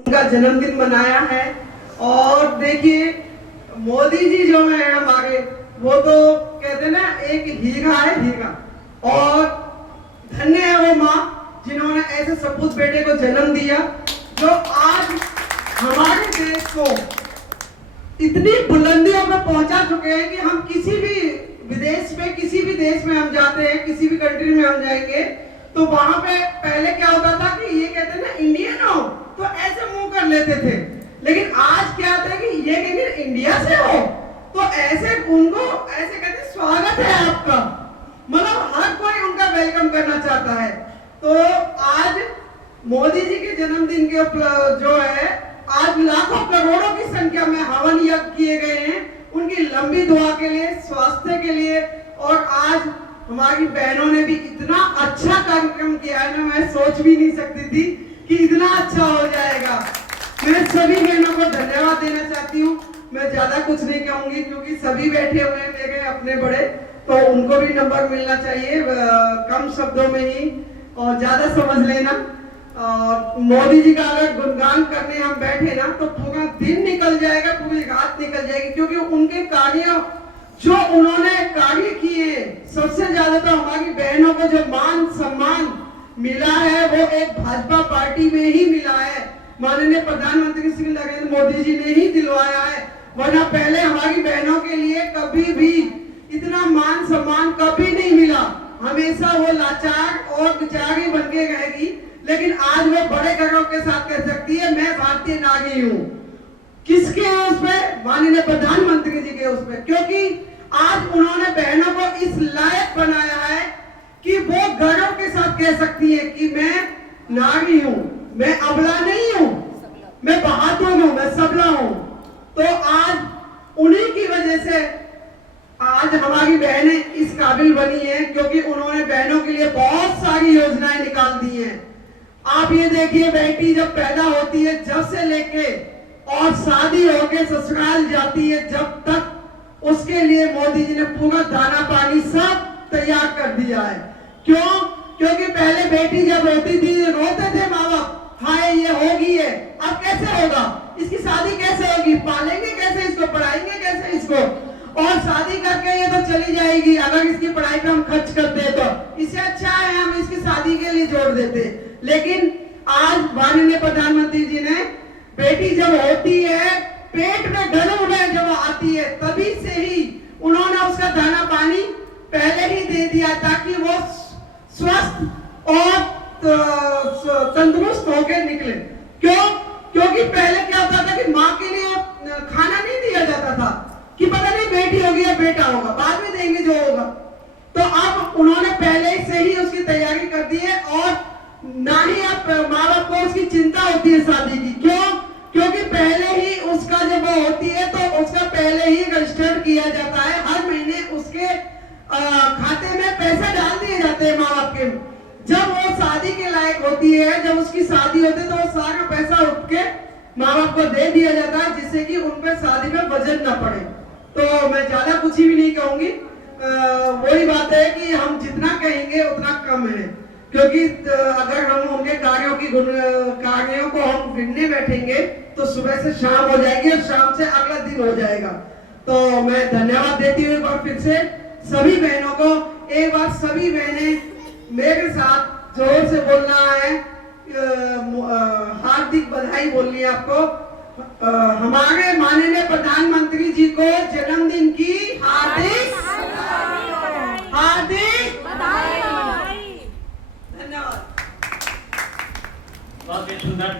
उनका जन्मदिन मनाया है। और देखिए मोदी जी जो है हमारे, वो तो कहते हैं ना एक हीरा है, हीरा। और धन्य है वो माँ जिन्होंने ऐसे सपूत बेटे को जन्म दिया, जो आज हमारे देश को इतनी बुलंदियों में पहुंचा चुके हैं कि हम किसी भी विदेश में, किसी भी देश में हम जाते हैं, किसी भी कंट्री में हम जाएंगे तो वहां पे पहले क्या होता था कि ये कहते हैं ना इंडियन हो तो ऐसे मुंह कर लेते थे, लेकिन आज क्या आता है कि ये कहेंगे इंडिया से हो तो ऐसे उनको ऐसे कहते स्वागत है आपका, मतलब हर कोई उनका वेलकम करना चाहता है। तो आज मोदी जी के जन्मदिन के जो है आज लाखों करोड़ों की संख्या में हवन यज्ञ किए गए हैं उनकी लंबी दुआ के लिए, स्वास्थ्य के लिए। और आज हमारी बहनों ने भी इतना अच्छा कार्यक्रम किया है ना, मैं सोच भी नहीं सकती थी कि इतना अच्छा हो जाएगा। मैं सभी बहनों को धन्यवाद देना चाहती हूँ। मैं ज्यादा कुछ नहीं कहूंगी क्योंकि सभी बैठे हुए हैं मेरे अपने बड़े, तो उनको भी नंबर मिलना चाहिए कम शब्दों में ही, और ज्यादा समझ लेना। और मोदी जी का अगर गुणगान करने हम बैठे ना तो पूरा दिन निकल जाएगा, पूरी रात निकल जाएगी, क्योंकि उनके कार्य जो उन्होंने कार्य किए, सबसे ज्यादा तो हमारी बहनों को जो मान सम्मान मिला है वो एक भाजपा पार्टी में ही मिला है। माननीय प्रधानमंत्री श्री नरेंद्र मोदी जी ने ही दिलवाया है, वरना पहले हमारी बहनों के लिए कभी भी इतना मान सम्मान कभी नहीं मिला। हमेशा वो लाचार और बिचारी बन के रहेगी, लेकिन आज वो बड़े गर्व के साथ कह सकती है मैं भारतीय नागरिक हूँ। किसके उसमें? माननीय प्रधानमंत्री जी के उसमें, क्योंकि आज उन्होंने बहनों को इस लायक बनाया है कि वो गर्व के साथ कह सकती है कि मैं नारी हूँ, मैं अबला नहीं हूँ, मैं बहादुर हूँ, मैं सबला हूँ। तो आज उन्हीं की वजह से आज हमारी बहनें इस काबिल बनी है, क्योंकि उन्होंने बहनों के लिए बहुत सारी योजनाएं निकाल दी हैं। आप ये देखिए, बेटी जब पैदा होती है जब से लेके और शादी होके ससुराल जाती है, जब तक उसके लिए मोदी जी ने पूरा दाना पानी सब तैयार कर दिया है। क्यों? क्योंकि पहले बेटी जब होती थी रोते थे माँ बाप, हाय ये होगी है, अब कैसे होगा, इसकी शादी कैसे होगी, पालेंगे कैसे इसको, पढ़ाएंगे कैसे इसको, और शादी करके ये तो चली जाएगी, अगर इसकी पढ़ाई पे हम खर्च करते तो इससे अच्छा है हम इसकी शादी के लिए जोड़ देते। लेकिन आज माननीय प्रधानमंत्री जी ने बेटी जब होती है पेट में गर्भ में जब आती है तभी से ही उन्होंने उसका दाना पानी पहले ही दे दिया ताकि वो स्वस्थ और तंदुरुस्त होकर निकले। क्यों? क्योंकि पहले क्या होता था कि माँ के लिए खाना नहीं दिया जाता था कि पता नहीं बेटी होगी या बेटा होगा, बाद में देंगे जो होगा। तो अब उन्होंने पहले से ही उसकी तैयारी कर दी है, और ना ही अब माँ बाप को उसकी चिंता होती है शादी की। क्यों? क्योंकि पहले ही उसका जब वो होती है तो उसका पहले ही रजिस्टर्ड किया जाता है, हर महीने उसके खाते में पैसे डाल दिए जाते हैं माँ बाप के। जब वो शादी के लायक होती है, जब उसकी शादी होती है तो वो सारा पैसा उठ के माँ बाप को दे दिया जाता है, जिससे कि उन पर शादी में वजन ना पड़े। तो मैं ज्यादा कुछ भी नहीं कहूंगी, वही बात है कि हम जितना कहेंगे उतना कम है, क्योंकि अगर हम उनके कार्यों को हम गिनने बैठेंगे तो सुबह से शाम हो जाएगी और शाम से अगला दिन हो जाएगा। तो मैं धन्यवाद देती हूँ एक बार फिर से सभी बहनों को। एक बार सभी बहनें मेरे साथ जोर से बोलना है, हार्दिक बधाई बोलनी है आपको। हमारे माननीय प्रधानमंत्री जी को जन्मदिन की हार्दिक बहुत ही सुंदर